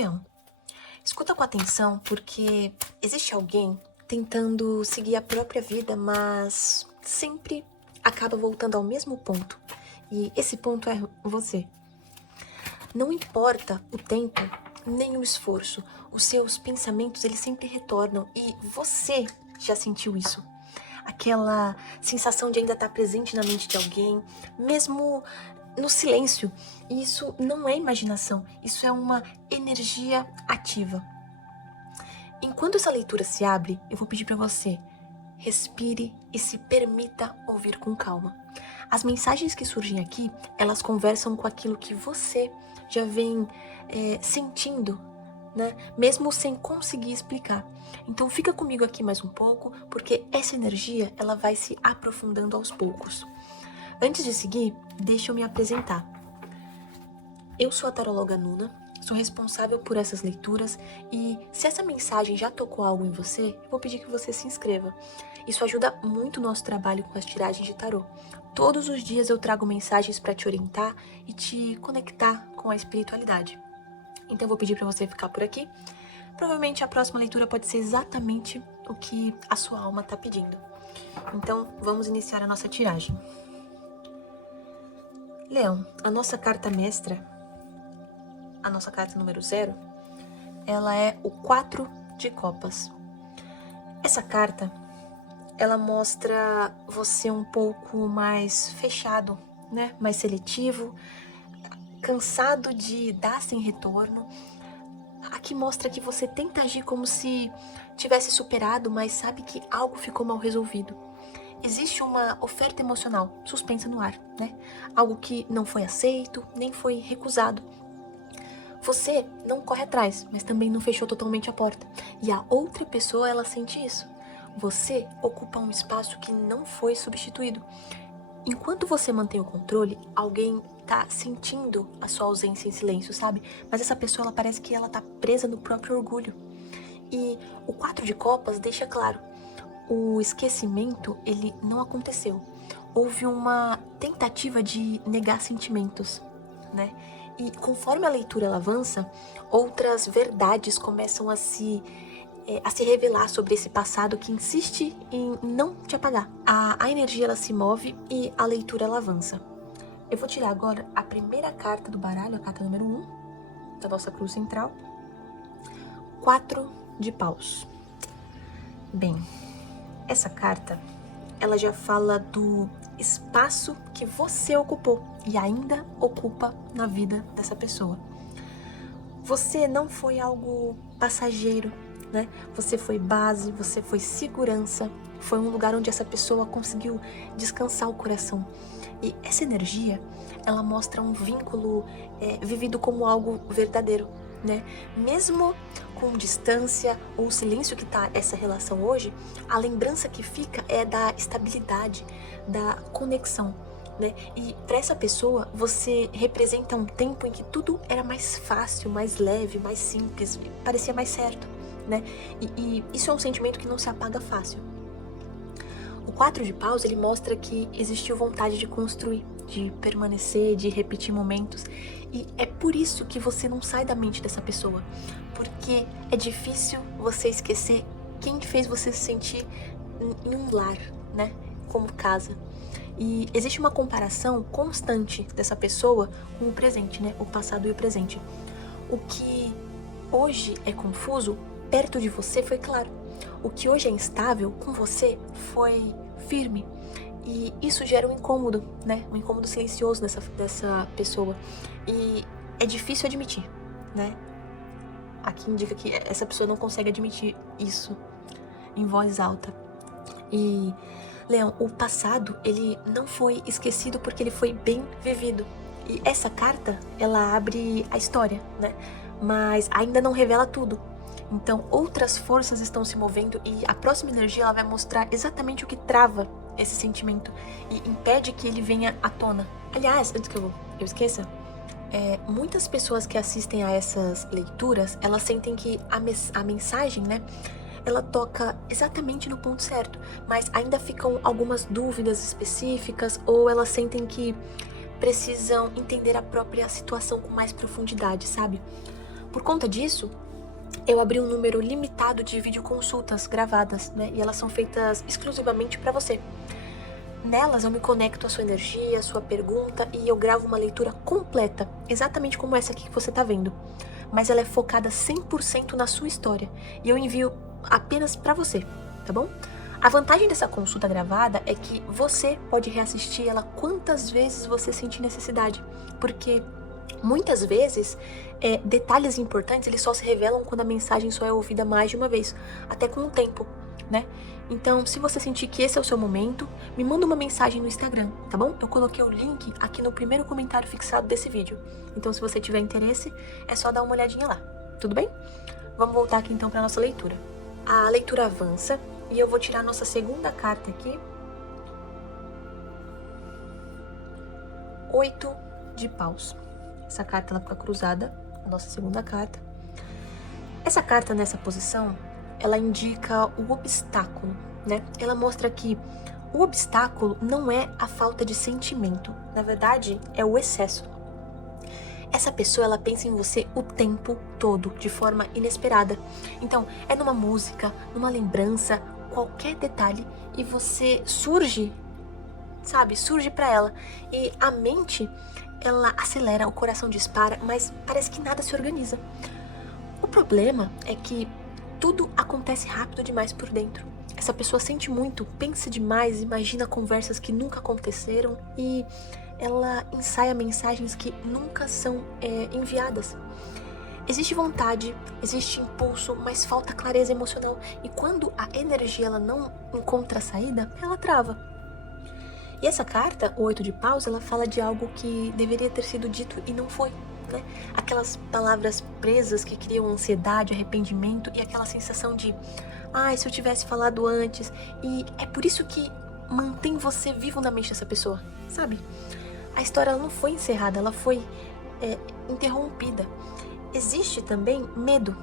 Leão, escuta com atenção porque existe alguém tentando seguir a própria vida, mas sempre acaba voltando ao mesmo ponto. E esse ponto é você. Não importa o tempo nem o esforço, os seus pensamentos eles sempre retornam e você já sentiu isso. Aquela sensação de ainda estar presente na mente de alguém, mesmo no silêncio. E isso não é imaginação, isso é uma energia ativa. Enquanto essa leitura se abre, eu vou pedir para você, respire e se permita ouvir com calma. As mensagens que surgem aqui, elas conversam com aquilo que você já vem sentindo, né? Mesmo sem conseguir explicar. Então fica comigo aqui mais um pouco, porque essa energia ela vai se aprofundando aos poucos. Antes de seguir, deixa eu me apresentar. Eu sou a taróloga Nuna, sou responsável por essas leituras e se essa mensagem já tocou algo em você, eu vou pedir que você se inscreva. Isso ajuda muito o nosso trabalho com as tiragens de tarô. Todos os dias eu trago mensagens para te orientar e te conectar com a espiritualidade. Então eu vou pedir para você ficar por aqui. Provavelmente a próxima leitura pode ser exatamente o que a sua alma está pedindo. Então vamos iniciar a nossa tiragem. Leão, a nossa carta mestra, a nossa carta número 0, ela é o 4 de copas. Essa carta, ela mostra você um pouco mais fechado, né? Mais seletivo, cansado de dar sem retorno. Aqui mostra que você tenta agir como se tivesse superado, mas sabe que algo ficou mal resolvido. Existe uma oferta emocional suspensa no ar, né? Algo que não foi aceito, nem foi recusado. Você não corre atrás, mas também não fechou totalmente a porta. E a outra pessoa, ela sente isso. Você ocupa um espaço que não foi substituído. Enquanto você mantém o controle, alguém tá sentindo a sua ausência em silêncio, sabe? Mas essa pessoa, ela parece que ela tá presa no próprio orgulho. E o 4 de copas deixa claro, o esquecimento, ele não aconteceu. Houve uma tentativa de negar sentimentos, né? E conforme a leitura ela avança, outras verdades começam a se revelar sobre esse passado que insiste em não te apagar. A energia ela se move e a leitura ela avança. Eu vou tirar agora a primeira carta do baralho, a carta número 1, da nossa cruz central. 4 de paus. Bem, essa carta, ela já fala do espaço que você ocupou e ainda ocupa na vida dessa pessoa. Você não foi algo passageiro, né? Você foi base, você foi segurança, foi um lugar onde essa pessoa conseguiu descansar o coração. E essa energia, ela mostra um vínculo vivido como algo verdadeiro, né? Mesmo com distância ou o silêncio que tá essa relação hoje, a lembrança que fica é da estabilidade, da conexão, né? E para essa pessoa, você representa um tempo em que tudo era mais fácil, mais leve, mais simples, parecia mais certo, né? E isso é um sentimento que não se apaga fácil. O 4 de paus, ele mostra que existiu vontade de construir, de permanecer, de repetir momentos. E é por isso que você não sai da mente dessa pessoa. Porque é difícil você esquecer quem fez você se sentir em um lar, né? Como casa. E existe uma comparação constante dessa pessoa com o presente, né? O passado e o presente. O que hoje é confuso, perto de você foi claro. O que hoje é instável, com você, foi firme. E isso gera um incômodo, né? Um incômodo silencioso dessa pessoa. E é difícil admitir, né? Aqui indica que essa pessoa não consegue admitir isso em voz alta. E, Leão, o passado, ele não foi esquecido porque ele foi bem vivido. E essa carta, ela abre a história, né? Mas ainda não revela tudo. Então, outras forças estão se movendo e a próxima energia ela vai mostrar exatamente o que trava esse sentimento e impede que ele venha à tona. Aliás, antes que eu esqueça, muitas pessoas que assistem a essas leituras, elas sentem que a mensagem, né, ela toca exatamente no ponto certo, mas ainda ficam algumas dúvidas específicas ou elas sentem que precisam entender a própria situação com mais profundidade, sabe? Por conta disso, eu abri um número limitado de videoconsultas gravadas, né? E elas são feitas exclusivamente para você. Nelas eu me conecto à sua energia, à sua pergunta e eu gravo uma leitura completa, exatamente como essa aqui que você tá vendo. Mas ela é focada 100% na sua história e eu envio apenas para você, tá bom? A vantagem dessa consulta gravada é que você pode reassistir ela quantas vezes você sentir necessidade, porque muitas vezes detalhes importantes eles só se revelam quando a mensagem só é ouvida mais de uma vez, até com o tempo, né? Então, se você sentir que esse é o seu momento, me manda uma mensagem no Instagram, tá bom? Eu coloquei o link aqui no primeiro comentário fixado desse vídeo. Então, se você tiver interesse, é só dar uma olhadinha lá, tudo bem? Vamos voltar aqui então para nossa leitura. A leitura avança e eu vou tirar nossa segunda carta aqui. 8 de paus. Essa carta ela fica cruzada, a nossa segunda carta. Essa carta nessa posição, ela indica o obstáculo, né? Ela mostra que o obstáculo não é a falta de sentimento, na verdade é o excesso. Essa pessoa, ela pensa em você o tempo todo, de forma inesperada. Então, é numa música, numa lembrança, qualquer detalhe, e você surge, sabe? Surge pra ela. E a mente, ela acelera, o coração dispara, mas parece que nada se organiza. O problema é que tudo acontece rápido demais por dentro. Essa pessoa sente muito, pensa demais, imagina conversas que nunca aconteceram e ela ensaia mensagens que nunca são enviadas. Existe vontade, existe impulso, mas falta clareza emocional. E quando a energia ela não encontra saída, ela trava. E essa carta, o 8 de paus, ela fala de algo que deveria ter sido dito e não foi. Né? Aquelas palavras presas que criam ansiedade, arrependimento e aquela sensação de se eu tivesse falado antes. E é por isso que mantém você vivo na mente dessa pessoa, sabe? A história ela não foi encerrada, ela foi interrompida. Existe também medo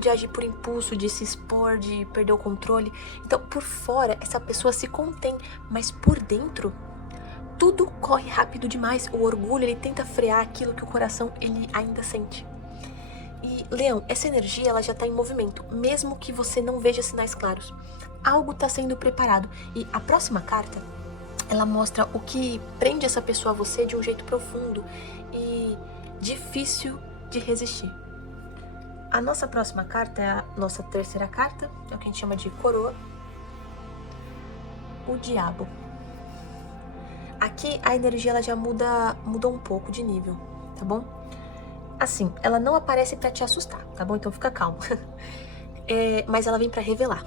de agir por impulso, de se expor, de perder o controle. Então, por fora, essa pessoa se contém, mas por dentro tudo corre rápido demais. O orgulho, ele tenta frear aquilo que o coração, ele ainda sente. E, Leão, essa energia, ela já está em movimento, mesmo que você não veja sinais claros. Algo está sendo preparado. E a próxima carta, ela mostra o que prende essa pessoa a você de um jeito profundo e difícil de resistir. A nossa próxima carta é a nossa terceira carta, é o que a gente chama de coroa. O diabo. Aqui a energia ela já muda um pouco de nível, tá bom? Assim, ela não aparece pra te assustar, tá bom? Então fica calmo. Mas ela vem pra revelar.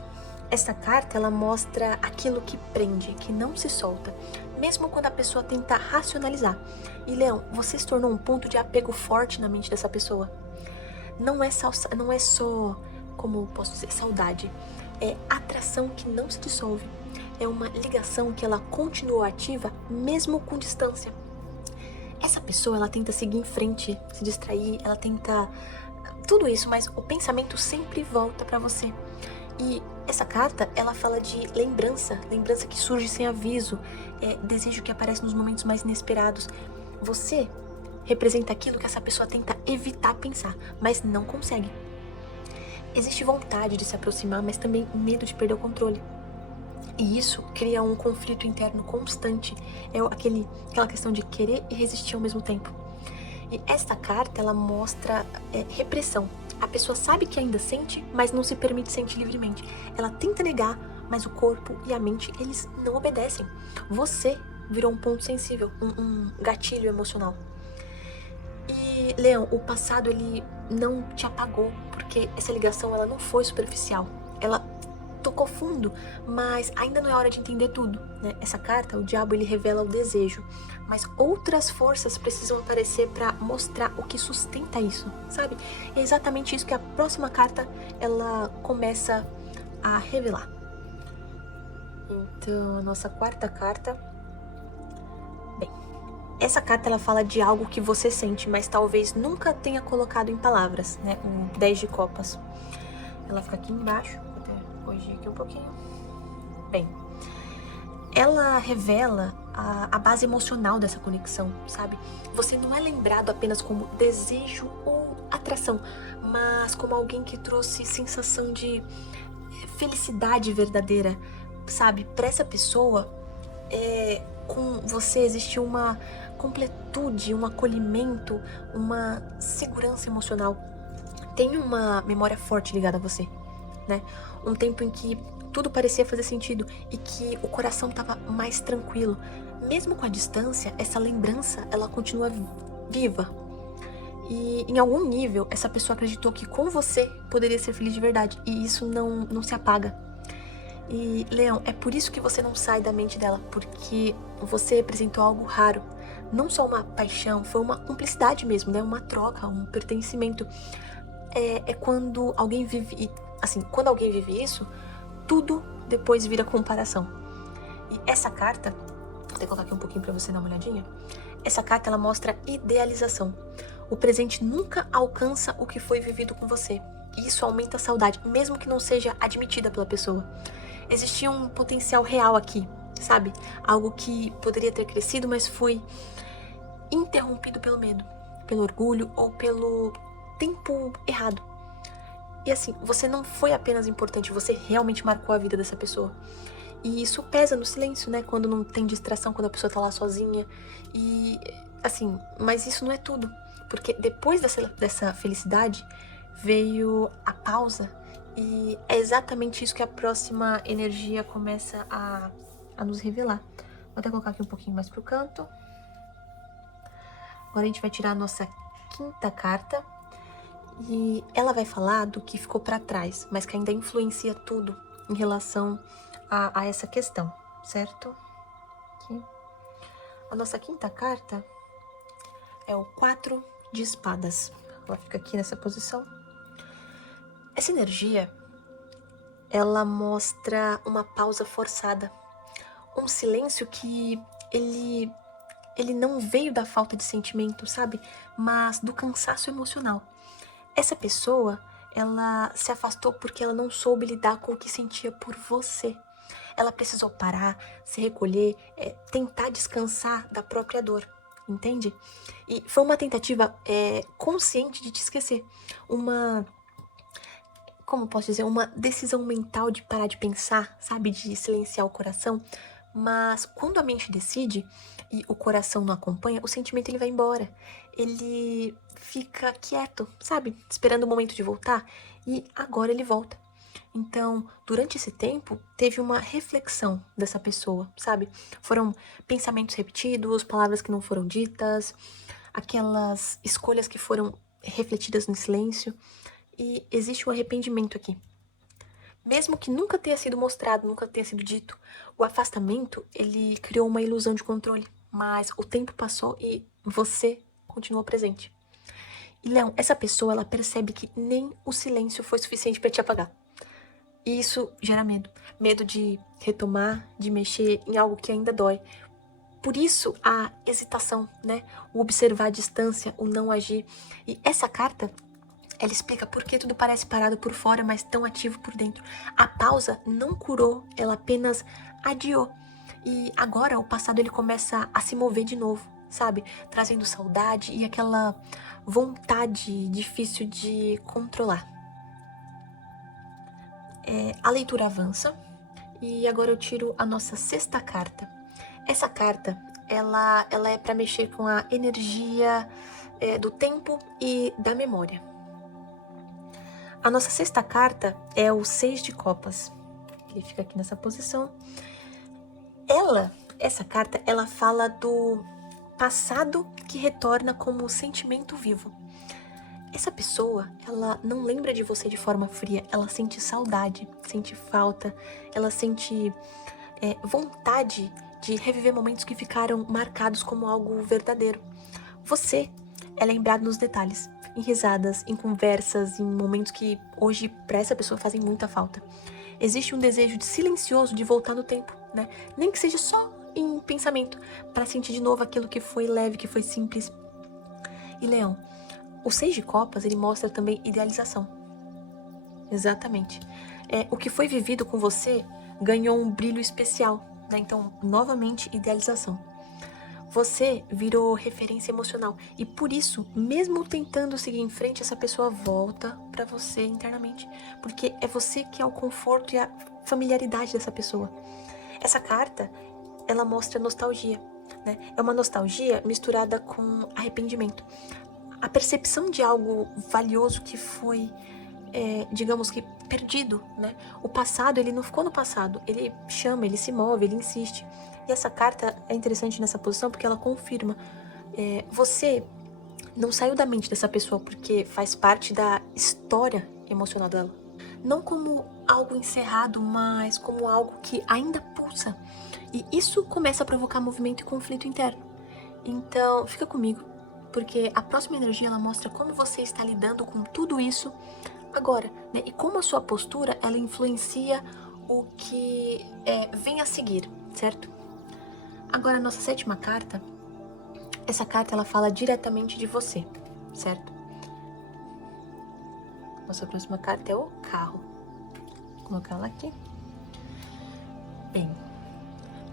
Essa carta ela mostra aquilo que prende, que não se solta, mesmo quando a pessoa tenta racionalizar. E Leão, você se tornou um ponto de apego forte na mente dessa pessoa. Não é só, como posso dizer, saudade. É atração que não se dissolve. É uma ligação que ela continua ativa mesmo com distância. Essa pessoa, ela tenta seguir em frente, se distrair, ela tenta tudo isso, mas o pensamento sempre volta pra você. E essa carta, ela fala de lembrança que surge sem aviso, desejo que aparece nos momentos mais inesperados. Você representa aquilo que essa pessoa tenta evitar pensar, mas não consegue. Existe vontade de se aproximar, mas também medo de perder o controle. E isso cria um conflito interno constante. É aquela questão de querer e resistir ao mesmo tempo. E esta carta, ela mostra repressão. A pessoa sabe que ainda sente, mas não se permite sentir livremente. Ela tenta negar, mas o corpo e a mente, eles não obedecem. Você virou um ponto sensível, um gatilho emocional. E, Leão, o passado, ele não te apagou, porque essa ligação, ela não foi superficial. Ela tocou fundo, mas ainda não é hora de entender tudo, né? Essa carta, o diabo, ele revela o desejo, mas outras forças precisam aparecer para mostrar o que sustenta isso, sabe? É exatamente isso que a próxima carta, ela começa a revelar. Então, a nossa quarta carta. Bem, essa carta, ela fala de algo que você sente, mas talvez nunca tenha colocado em palavras, né? Um 10 de copas. Ela fica aqui embaixo. Corrigir aqui um pouquinho. Bem, ela revela a base emocional dessa conexão, sabe? Você não é lembrado apenas como desejo ou atração, mas como alguém que trouxe sensação de felicidade verdadeira, sabe? Para essa pessoa, com você existe uma completude, um acolhimento, uma segurança emocional. Tem uma memória forte ligada a você, né? Um tempo em que tudo parecia fazer sentido e que o coração estava mais tranquilo. Mesmo com a distância, essa lembrança, ela continua viva. E em algum nível, essa pessoa acreditou que com você poderia ser feliz de verdade. E isso não se apaga. E, Leão, é por isso que você não sai da mente dela. Porque você representou algo raro. Não só uma paixão, foi uma cumplicidade mesmo, né? Uma troca, um pertencimento. É quando alguém vive... Assim, quando alguém vive isso, tudo depois vira comparação. E essa carta... Vou até colocar aqui um pouquinho pra você dar uma olhadinha. Essa carta, ela mostra idealização. O presente nunca alcança o que foi vivido com você. E isso aumenta a saudade, mesmo que não seja admitida pela pessoa. Existia um potencial real aqui, sabe? Algo que poderia ter crescido, mas foi interrompido pelo medo, pelo orgulho ou pelo tempo errado. E assim, você não foi apenas importante, você realmente marcou a vida dessa pessoa. E isso pesa no silêncio, né? Quando não tem distração, quando a pessoa tá lá sozinha. E, assim, mas isso não é tudo. Porque depois dessa felicidade, veio a pausa. E é exatamente isso que a próxima energia começa a nos revelar. Vou até colocar aqui um pouquinho mais pro canto. Agora a gente vai tirar a nossa quinta carta. E ela vai falar do que ficou pra trás, mas que ainda influencia tudo em relação a essa questão, certo? Aqui. A nossa quinta carta é o 4 de espadas. Ela fica aqui nessa posição. Essa energia, ela mostra uma pausa forçada. Um silêncio que ele não veio da falta de sentimento, sabe? Mas do cansaço emocional. Essa pessoa, ela se afastou porque ela não soube lidar com o que sentia por você. Ela precisou parar, se recolher, tentar descansar da própria dor, entende? E foi uma tentativa consciente de te esquecer. Como posso dizer? Uma decisão mental de parar de pensar, sabe? De silenciar o coração. Mas quando a mente decide e o coração não acompanha, o sentimento ele vai embora. Ele fica quieto, sabe? Esperando o momento de voltar. E agora ele volta. Então, durante esse tempo, teve uma reflexão dessa pessoa, sabe? Foram pensamentos repetidos, palavras que não foram ditas, aquelas escolhas que foram refletidas no silêncio. E existe um arrependimento aqui. Mesmo que nunca tenha sido mostrado, nunca tenha sido dito, o afastamento, ele criou uma ilusão de controle. Mas o tempo passou e você continuou presente. E, Leão, essa pessoa, ela percebe que nem o silêncio foi suficiente para te apagar. E isso gera medo. Medo de retomar, de mexer em algo que ainda dói. Por isso, a hesitação, né? O observar a distância, o não agir. E essa carta, ela explica por que tudo parece parado por fora, mas tão ativo por dentro. A pausa não curou, ela apenas adiou. E agora o passado ele começa a se mover de novo, sabe? Trazendo saudade e aquela vontade difícil de controlar. A leitura avança e agora eu tiro a nossa sexta carta. Essa carta, ela é para mexer com a energia do tempo e da memória. A nossa sexta carta é o 6 de copas. Ele fica aqui nessa posição. Essa carta, ela fala do passado que retorna como sentimento vivo. Essa pessoa, ela não lembra de você de forma fria, ela sente saudade, sente falta, ela sente vontade de reviver momentos que ficaram marcados como algo verdadeiro. Você é lembrado nos detalhes, em risadas, em conversas, em momentos que hoje para essa pessoa fazem muita falta. Existe um desejo silencioso de voltar no tempo, né? Nem que seja só em pensamento, para sentir de novo aquilo que foi leve, que foi simples. E Leão, o 6 de copas, ele mostra também idealização. Exatamente. O que foi vivido com você ganhou um brilho especial. né? Então, novamente, idealização. Você virou referência emocional e por isso, mesmo tentando seguir em frente, essa pessoa volta pra você internamente, porque é você que é o conforto e a familiaridade dessa pessoa. Essa carta, ela mostra nostalgia, né? É uma nostalgia misturada com arrependimento. A percepção de algo valioso que foi, digamos que, perdido, né? O passado, ele não ficou no passado. Ele chama, ele se move, ele insiste. E essa carta é interessante nessa posição porque ela confirma. Você não saiu da mente dessa pessoa porque faz parte da história emocional dela. Não como algo encerrado, mas como algo que ainda pulsa. E isso começa a provocar movimento e conflito interno. Então, fica comigo, porque a próxima energia ela mostra como você está lidando com tudo isso agora, né? E como a sua postura ela influencia o que vem a seguir, certo? Agora, a nossa 7ª carta, essa carta ela fala diretamente de você, certo? Nossa próxima carta é o carro. Vou colocar ela aqui. Bem,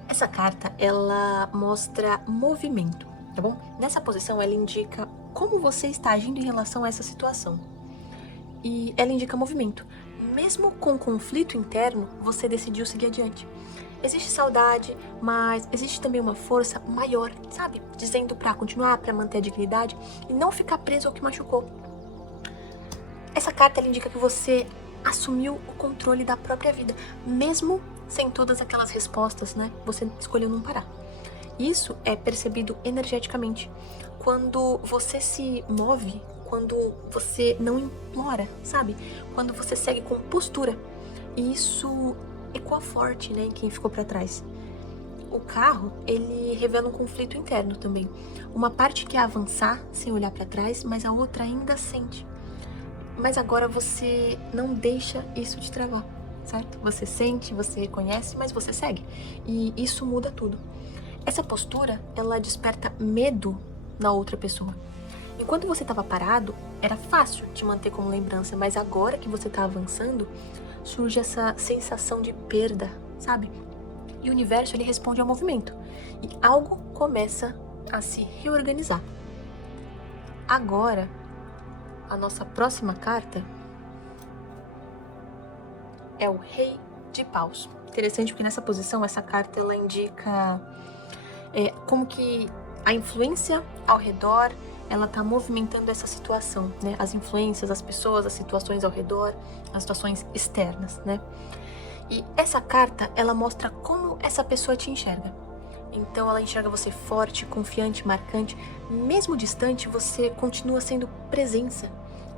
essa carta ela mostra movimento, tá bom? Nessa posição ela indica como você está agindo em relação a essa situação. E ela indica movimento. Mesmo com conflito interno, você decidiu seguir adiante. Existe saudade, mas existe também uma força maior, sabe? Dizendo pra continuar, pra manter a dignidade e não ficar preso ao que machucou. Essa carta ela indica que você assumiu o controle da própria vida, mesmo sem todas aquelas respostas, né? Você escolheu não parar. Isso é percebido energeticamente. Quando você se move, quando você não implora, sabe? Quando você segue com postura. E isso ecoa forte, né, em quem ficou pra trás. O carro, ele revela um conflito interno também. Uma parte quer avançar sem olhar pra trás, mas a outra ainda sente. Mas agora você não deixa isso te travar, certo? Você sente, você reconhece, mas você segue. E isso muda tudo. Essa postura, ela desperta medo na outra pessoa. Enquanto você estava parado, era fácil te manter como lembrança, mas agora que você está avançando, surge essa sensação de perda, sabe? E o universo, ele responde ao movimento. E algo começa a se reorganizar. Agora, a nossa próxima carta é o Rei de Paus. Interessante porque nessa posição, essa carta, ela indica como que a influência ao redor, ela tá movimentando essa situação, né? As influências, as pessoas, as situações ao redor, as situações externas, né? E essa carta, ela mostra como essa pessoa te enxerga. Então, ela enxerga você forte, confiante, marcante. Mesmo distante, você continua sendo presença,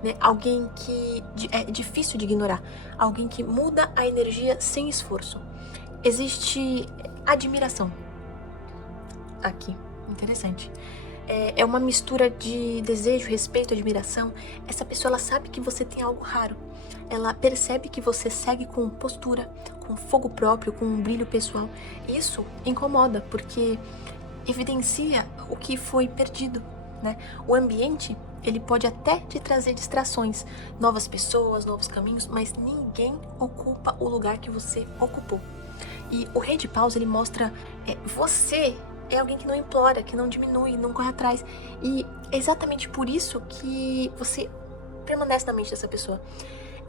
né? Alguém que é difícil de ignorar. Alguém que muda a energia sem esforço. Existe admiração aqui. Interessante. É uma mistura de desejo, respeito, admiração. Essa pessoa, ela sabe que você tem algo raro. Ela percebe que você segue com postura, com fogo próprio, com um brilho pessoal. Isso incomoda, porque evidencia o que foi perdido, né? O ambiente, ele pode até te trazer distrações, novas pessoas, novos caminhos, mas ninguém ocupa o lugar que você ocupou. E o Rei de Paus, ele mostra você é alguém que não implora, que não diminui, não corre atrás. E é exatamente por isso que você permanece na mente dessa pessoa.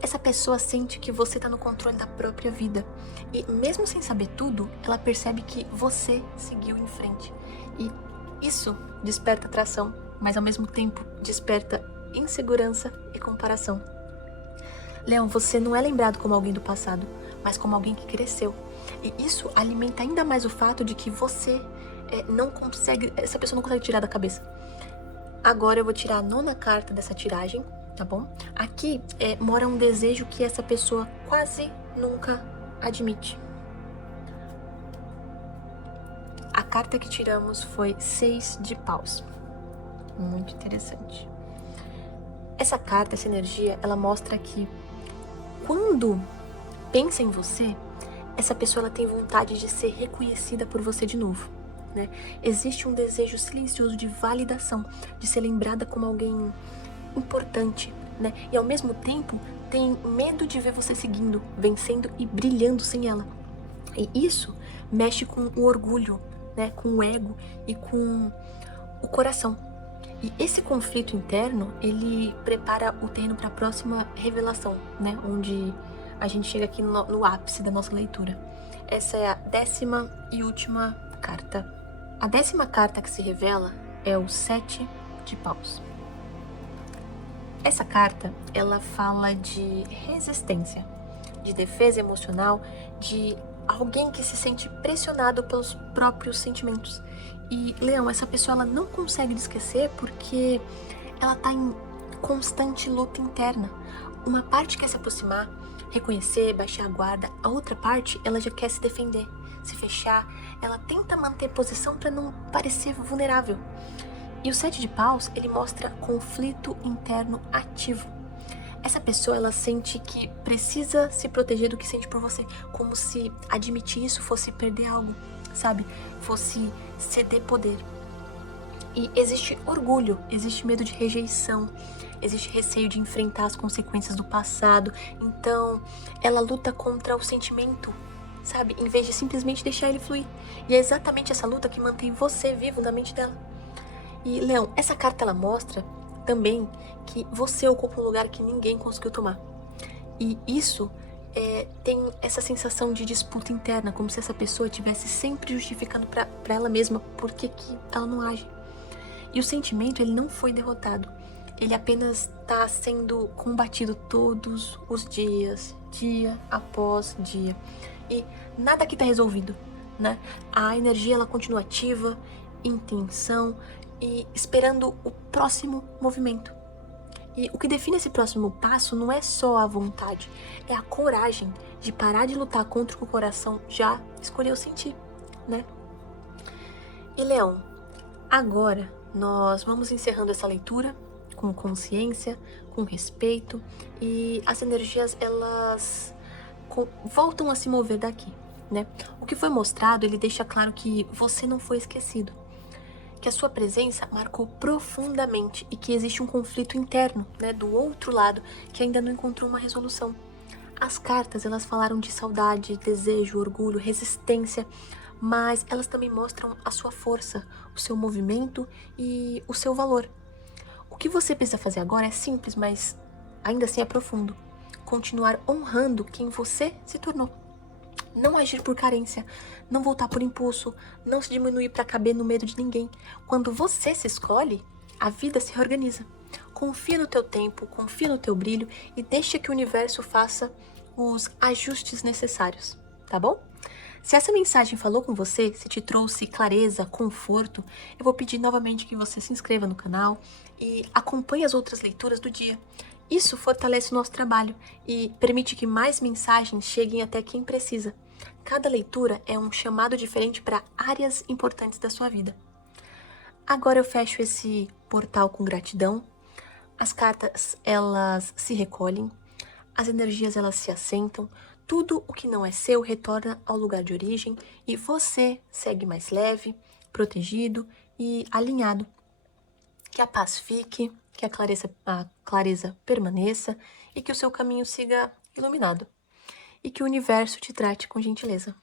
Essa pessoa sente que você está no controle da própria vida. E mesmo sem saber tudo, ela percebe que você seguiu em frente. E isso desperta atração, mas ao mesmo tempo desperta insegurança e comparação. Leão, você não é lembrado como alguém do passado, mas como alguém que cresceu. E isso alimenta ainda mais o fato de que você essa pessoa não consegue tirar da cabeça. Agora eu vou tirar a 9ª carta dessa tiragem, tá bom? Aqui mora um desejo que essa pessoa quase nunca admite. A carta que tiramos foi 6 de Paus. Muito interessante. Essa carta, essa energia, ela mostra que quando pensa em você, essa pessoa ela tem vontade de ser reconhecida por você de novo. Né? Existe um desejo silencioso de validação, de ser lembrada como alguém importante, né? E ao mesmo tempo tem medo de ver você seguindo, vencendo e brilhando sem ela. E isso mexe com o orgulho, né? Com o ego e com o coração. E esse conflito interno, ele prepara o terreno para a próxima revelação, né? Onde a gente chega aqui no ápice da nossa leitura. Essa é a 10ª e última carta. A 10ª carta que se revela é o 7 de paus. Essa carta, ela fala de resistência, de defesa emocional, de alguém que se sente pressionado pelos próprios sentimentos. E, Leão, essa pessoa ela não consegue esquecer porque ela tá em constante luta interna. Uma parte quer se aproximar, reconhecer, baixar a guarda. A outra parte, ela já quer se defender, se fechar. Ela tenta manter posição para não parecer vulnerável. E o 7 de paus, ele mostra conflito interno ativo. Essa pessoa, ela sente que precisa se proteger do que sente por você, como se admitir isso fosse perder algo, sabe? Fosse ceder poder. E existe orgulho, existe medo de rejeição, existe receio de enfrentar as consequências do passado. Então, ela luta contra o sentimento, sabe? Em vez de simplesmente deixar ele fluir. E é exatamente essa luta que mantém você vivo na mente dela. E, Leão, essa carta ela mostra também que você ocupa um lugar que ninguém conseguiu tomar. E isso tem essa sensação de disputa interna, como se essa pessoa estivesse sempre justificando para ela mesma por que ela não age. E o sentimento, ele não foi derrotado. Ele apenas está sendo combatido todos os dias, dia após dia. E nada aqui está resolvido, né? A energia, ela continua ativa, em tensão e esperando o próximo movimento. E o que define esse próximo passo não é só a vontade, é a coragem de parar de lutar contra o que o coração já escolheu sentir, né? E, Leão, agora nós vamos encerrando essa leitura com consciência, com respeito, e as energias, elas voltam a se mover daqui, né? O que foi mostrado, ele deixa claro que você não foi esquecido, que a sua presença marcou profundamente e que existe um conflito interno, né, do outro lado, que ainda não encontrou uma resolução. As cartas, elas falaram de saudade, desejo, orgulho, resistência, mas elas também mostram a sua força, o seu movimento e o seu valor. O que você precisa fazer agora é simples, mas ainda assim é profundo. Continuar honrando quem você se tornou. Não agir por carência, não voltar por impulso, não se diminuir para caber no medo de ninguém. Quando você se escolhe, a vida se reorganiza. Confia no teu tempo, confia no teu brilho e deixa que o universo faça os ajustes necessários, tá bom? Se essa mensagem falou com você, se te trouxe clareza, conforto, eu vou pedir novamente que você se inscreva no canal e acompanhe as outras leituras do dia. Isso fortalece o nosso trabalho e permite que mais mensagens cheguem até quem precisa. Cada leitura é um chamado diferente para áreas importantes da sua vida. Agora eu fecho esse portal com gratidão. As cartas, elas se recolhem, as energias, elas se assentam, tudo o que não é seu retorna ao lugar de origem e você segue mais leve, protegido e alinhado. Que a paz fique, que a clareza permaneça e que o seu caminho siga iluminado. E que o universo te trate com gentileza.